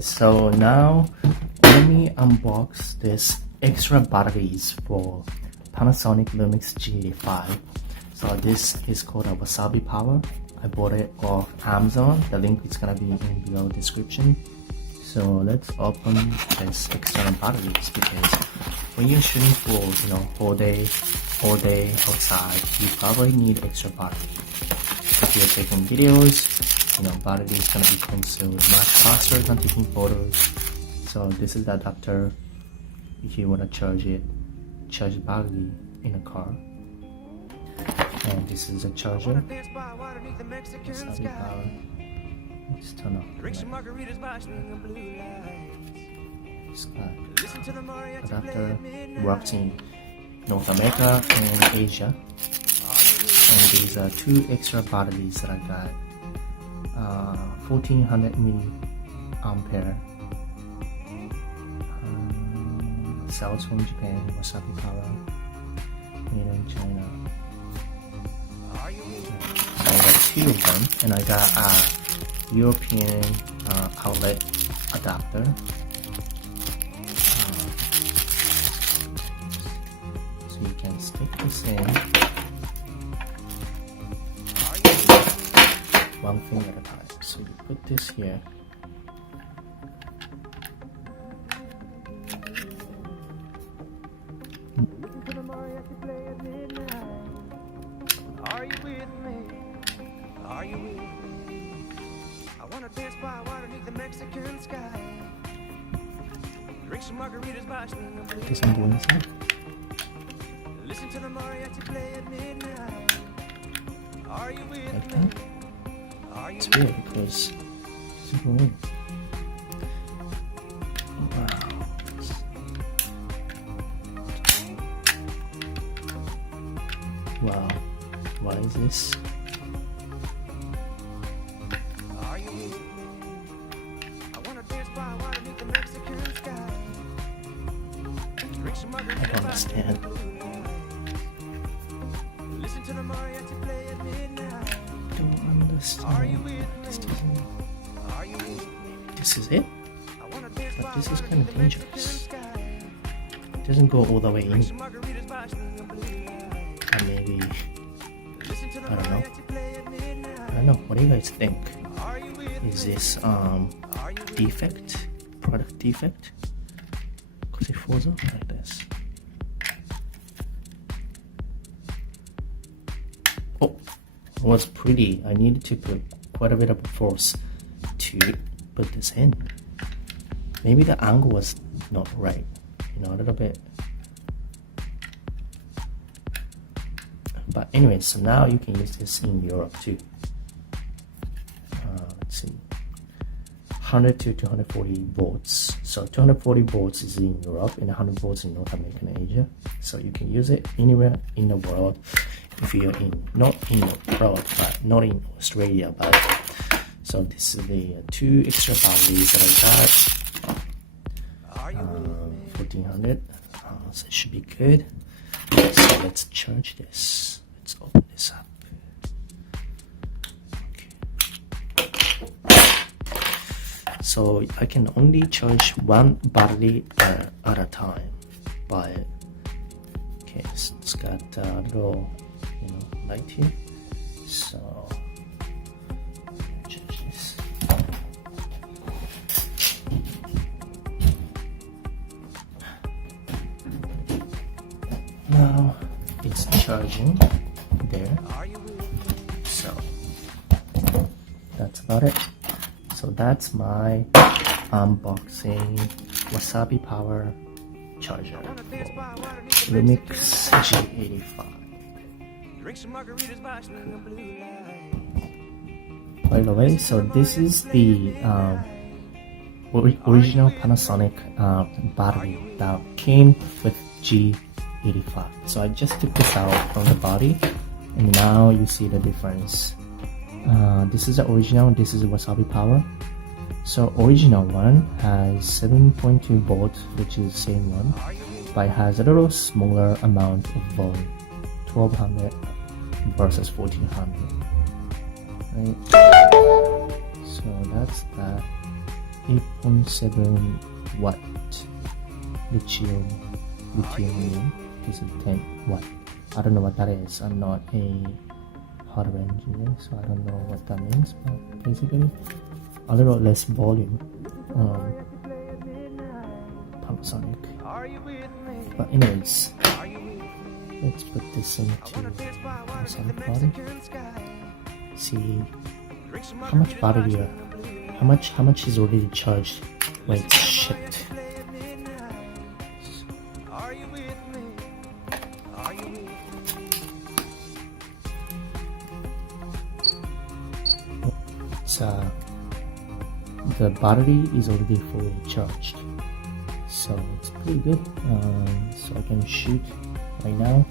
So now let me unbox this extra batteries for Panasonic Lumix G85. So this is called a Wasabi power. I bought it off Amazon. The link is gonna be in below description. So let's open this external batteries, because when you're shooting for all day outside, you probably need extra battery. If you're taking videos, battery is gonna be consumed much faster than taking photos. So this is the adapter if you wanna charge battery in a car. And this is a charger. Wasabi power. Let's turn off the light. This guy. Adapter works in North America and Asia. And these are two extra batteries that I got. 1400 milliampere. Sells from Japan. Wasabi power. Made in China. So I got two of them, and I got a European outlet adapter. So you can stick this in one thing at a time. So you put this here. Are you with me? Are you with me? I wanna dance by water beneath the Mexican sky. Drink some margaritas by swinging blue. Guess I'm doing this now. Listen to the mariachi play at midnight. Are you with Like me? that. It's weird because super weird. Wow. What is this? Are you with me? I wanna dance by water beneath the Mexican sky. Drink some I margaritas don't by understand. listen to the mariachi play at midnight. Don't understand. Are you with me? This doesn't. Are you with me? This is it? I wanna dance But by this is water kind of beneath the dangerous. Mexican sky. It doesn't go all the way in. Drink some margaritas by swinging blue lights. Or maybe, Listen to the I don't know. mariachi play at midnight. I don't know. What do you guys think? Are you with Is this Are you with defect? Product defect? Because it falls off like this. Oh, it was pretty. I needed to put quite a bit of force to put this in. Maybe the angle was not right. A little bit. But anyway, so now you can use this in Europe too. Let's see. 100 to 240 volts. So 240 volts is in Europe and 100 volts in North America and Asia. So you can use it anywhere in the world. If you're not in the world, but not in Australia, but so this is the two extra batteries that I got. 1400. So it should be good. So let's charge this. Let's open this up. So I can only charge one battery at a time. But okay, so it's got a little light here. So charge this. Now it's charging there. So that's about it. So that's my unboxing Wasabi power charger for Lumix G85. Drink some margaritas by swinging blue lights. By the way, so this is the original Panasonic battery that came with G85. So I just took this out from the body, and now you see the difference. This is the original, this is Wasabi power. So original one has 7.2 volts, which is the same one, but it has a little smaller amount of volume, 1200 versus 1400. Right? So that's that. 8.7 watt lithium ion. This is 10 watt. I don't know what that is. I'm not a hardware engineer, so I don't know what that means, but basically a little less volume on Panasonic. But anyways, let's put this into Panasonic body. See how much battery, how much is already charged when it's shipped. The battery is already fully charged, so it's pretty good. So I can shoot right now.